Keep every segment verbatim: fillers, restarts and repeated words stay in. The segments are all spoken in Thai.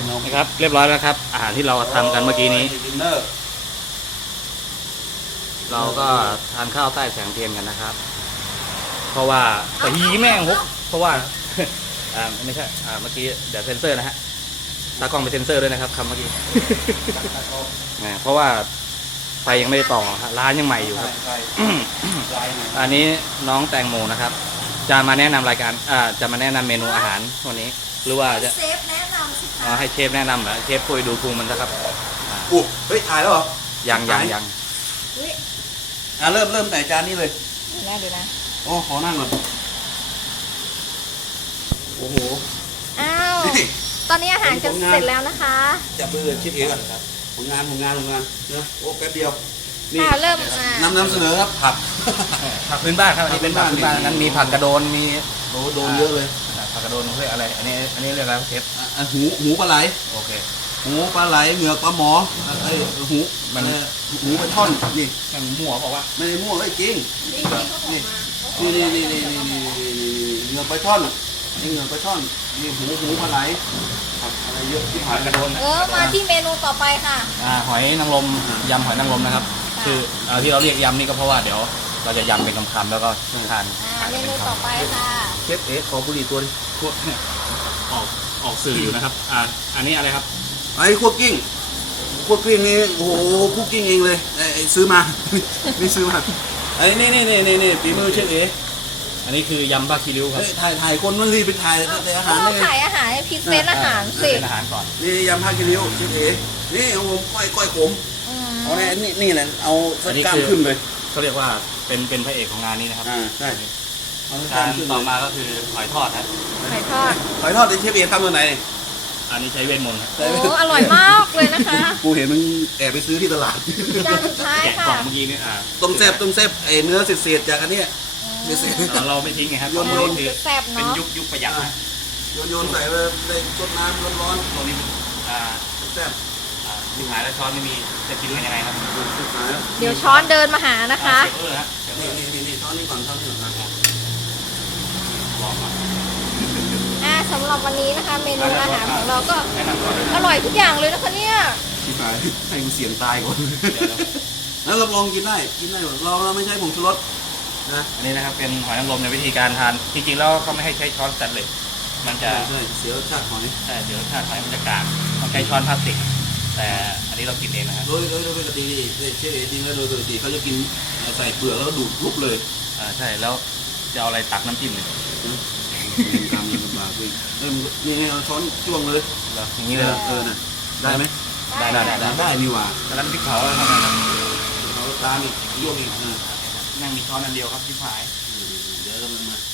นะครับเรียบร้อยแล้วครับอาหารที่เราทำกันเมื่อกี้นี้เราก็ทานข้าวใต้แสงเทียนกันนะครับเพราะว่าแต่ฮีแม่งฮุกเพราะว่าอ่าไม่ใช่อ่าเมื่อกี้เดี๋ยวเซนเซอร์นะฮะตากล้องไปเซนเซอร์ด้วยนะครับคำเมื่อกี้เพราะว่าไฟยังไม่ได้ต่อร้านยังใหม่อยู่ครับอันนี้น้องแตงโมนะครับจะมาแนะนำรายการอ่าจะมาแนะนำเมนูอาหารวันนี้หรือว่าจะเชฟแนะนำสิคะอ๋อให้เชฟแนะนำเหรอเชฟคุยดูพุงมันสักครับอู้เฮ้ยถ่ายแล้วเหรอยังยังยังอุ๊ยอ่ะเริ่มเริ่มแต่จานนี้เลยดูนะดูนะโอ้ขอนั่งก่อนโอ้โหอ้าวตอนนี้อาหารจะเสร็จแล้วนะคะจับมือคิดเองก่อนครับผลงานผลงานผลงานเนอะโอ้แป๊บเดียวนี่ค่ะเริ่มอ่านำนำเสนอครับผักผักพื้นบ้านครับอันนี้เป็นผักพื้นบ้านนั้นมีผักกระโดนมีโอ้โดนเยอะเลยผักกระโดนเรียกอะไรอันนี้อันนี้เรียกอะไรเชฟอ่ะอ่ะหูหูปลาไหลโอเคหูปลาไหลเหงือกปลาหมอไอ้ยหูมันหูปลาช่อนนี่ยังมั่วบอกว่าไม่ได้มั่วไอ้ยจริงจริงๆเขาบอกมานี่นี่นี่นี่นี่นี่เหงือกปลาช่อนนี่เหงือกปลาช่อนนี่หูหูปลาไหลผักอะไรเยอะที่ผัผ่าก นกระโดนเออมาที่เมนูต่อไปค่ะอ่าหอยนางรมยำหอยนางรมนะครับค่ะคือเอ่อที่เราเรียกยำนี่ก็เพราะว่าเดี๋ยวเราจะยำเป็นคำๆแล้วก็ทานอ่าเมนูต่อไปค่ะเชฟเอ๊ะขอบุหรี่ตัวนึงพวกเนี่ยออกออกสื่ออยู่นะครับอ่าอันนี้อะไรครับไอ้คั่วกิ้งคั่วกิ้งนี่โอ้โหคั่วกิ้งเองเลยไอ้ไอ้ซื้อมา นี่ซื้อมาไอ้นี่นี่นี่นี่นี่ฝีมือเชฟเอ๊ะอันนี้คือยำปลาคีริ้วครับเฮ้ยถ่ายถ่ายคนบ้างสิไปถ่ายแต่อาหารเราได้ขายอาหารให้พรีเซนต์อาหารสิเป็นอาหารก่อนนี่ยำผ้ากิริ้วเชฟเอ๊ะนี่โอ้โหก้อยก้อยขมอืมเอาเนี่ยนี่นี่แหละเอาสักกล้ามขึ้นเลยเขาเรียกว่าเป็นเป็นพระเอกของงานนี้นะครับอ่าใช่เอาสักกกาล้ามรขึ้นต่อเลยมาก็คือหอยทอดครับไข่ทอดหอยทอดที่เชฟเอ๊ะทำตัวไหนอันนี้ใช้เวทมนต์ครับโอ้อร่อยมากเลยนะคะกูเห็นมึงแอบไปซื้อที่ตลาดจานสุดท้ายแกะค่ะกล่องเมื่อกี้นี่อ่าต้มแซ่บต้มแซ่บไอ้เนื้อเศษๆจากอันเนี้ยอืมเศษเราเราไม่ทิ้งไงครับโยนตรงนี้คือแซ่บเป็นเนาะยุคยุคประหยัดนะๆโยนโยนใส่ไปในชดน้ำร้อนตรงนี้อ่าๆแซ่บอ่าที่ขายแล้วช้อนไม่มีจะกินด้วยยังไงครับหายแล้วเดี๋ยวช้อนเดินมาหานะคะเชฟเออฮะเชฟเอนี่อนี่นี่นี่ช้อนนี้ก่อนช้อนนี้ก่อนนะลองก่อนอ่าสำหรับวันนี้นะคะ เมนูอาหารของเราก็แนะนำก่อนเลยอร่อยทุกอย่างเลยนะคะเนี่ยชิบหายให้กูเสียงตายก่อนแล้วรับรองกินได้กินได้หมดเราเราไม่ใช่ผงชูรสนะอันนี้นะครับเป็นหอยนางรมในวิธีการทานจริงๆแล้วเขาไม่ให้ใช้ช้อนสแตนเลสมันจะใช่เสียรสชาติหอยใช่เดี๋ยวรสชาติหอยมันจะกลางต้องใช้ช้อนพลาสติก แต่อันนี้เรากินเองนะครับโดยโดยโดยปกติเช่จริงแล้วโดยปกติเขาจะกินใส่เปลือกแล้วดูดลุกเลยอ่าใช่แล้วจะเอาอะไรตักน้ำจิ้มเนี่ยทำลำบากเลยเอ้ยนี่ให้เอาช้อนจ้วงเลยเหรออย่างนี้เลยเหรอเออน่ะได้ไหมได้ได้ได้ได้ได้นี่หว่าตอนนั้นพริกเผาทำไงครับเอาตามอีกจ้วงอีกเออนั่งมีช้อนอันเดียวครับที่ผายเดี๋ยวก็มันมาก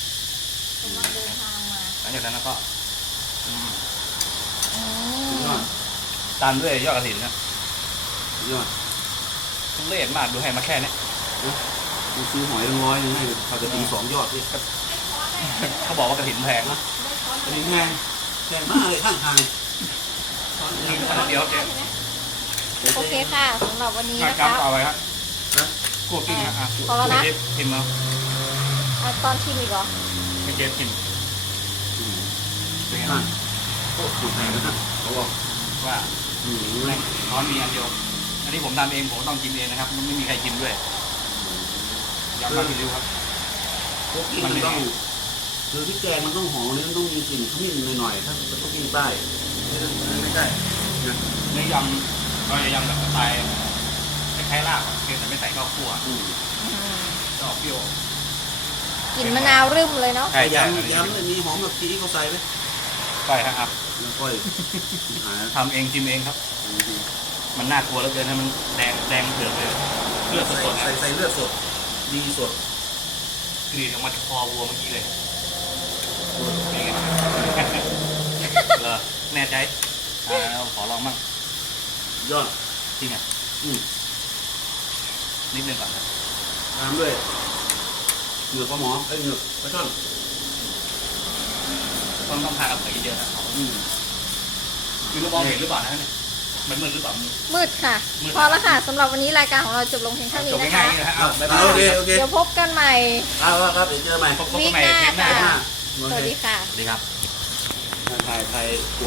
ำลังเดินทางมาหลังจากนั้นก็อืมอืสุดยมอดตามด้วยยอดกระถินนะสุดยอดทุเรศมากดูให้มาแค่เนี้ยกูซื้อหอยตั้งร้อยหนึงให้ปกติสองยอดนี่เขาบอกว่ากระถินแพงนะอันนี้แพงแพงมากเลยข้างทางกินขนาดเดียวเจ๊โอเคค่ะสำหรับวันนี้ข้านะกราฟคะเอาไว้ครับนะคั่วกิ้งนะอ่ะพอแล้วนะให้เจ๊ชิมเอาอ่ะตอนชิมอีกเหรอให้เจ๊ชิมเป็นไงอ่ะโอ้ถูกแพงนะเขาบอกว่าอืมแม่งช้อนมีอันเดียว อันนี้ผมทำเองผมต้องกินเองนะครับมันไม่มีใครกินด้วยยำปลาคิริ้วครับพวกกิ้งมันต้องคือที่แกงมันต้องหอมนี่มันต้องมีกลิ่นขมิ้นหน่อยๆถ้าพวกกิ้งใต้ไม่ใช่นะเนื้อยำเราจะยำแบบสไตล์คล้ายๆลาบอะเพียงแต่ไม่ใส่ข้าวคั่วอืมอืมจะออกเปรี้ยวกลิ่นมะนาวรึมเลยเนาะใช่ใช่ยำยำเนี่ยมีหอมแบบกี้เขาใส่ไหมก้อยครับอ่ะแล้วก้อยหายทำเองชิมเองครับ มันน่ากลัวเหลือเกินนะมันแดงแดงเผือกเลยเลือดสใส่ดๆใส่นะใส่เลือดสดดีสดกรีดออกมาจากคอวัวเมื่อกี้เลยเป็นไงเหรอแน่ใจอ่าขอลองมั่งยอดจริงอ่ะอืมนิดนึงก่อนนะตามด้วยเหงือกปลาหมอไอ้ยเหงือกปลาช่อนต้องต้องทานกับไข่เยอะๆนะอืมคือเรามองเห็นหรือเปล่านะเนี่ยมันมืดหรือเปล่ามืดค่ะมืดพอแล้วค่ะสำหรับวันนี้รายการของเราจบลงเพียงเท่านี้จบนะง่าคะยๆนี่นะฮะเอาบ๊ายบาเอาโอเคยโอเคเดี๋ยวพบกันใหม่ครับครับเดี๋ยวเจอใหม่พบกันใหม่เทปหน้าวีคหน้าหน้าสวัสดีค่ะสวัสดีครับถ่ายถ่าย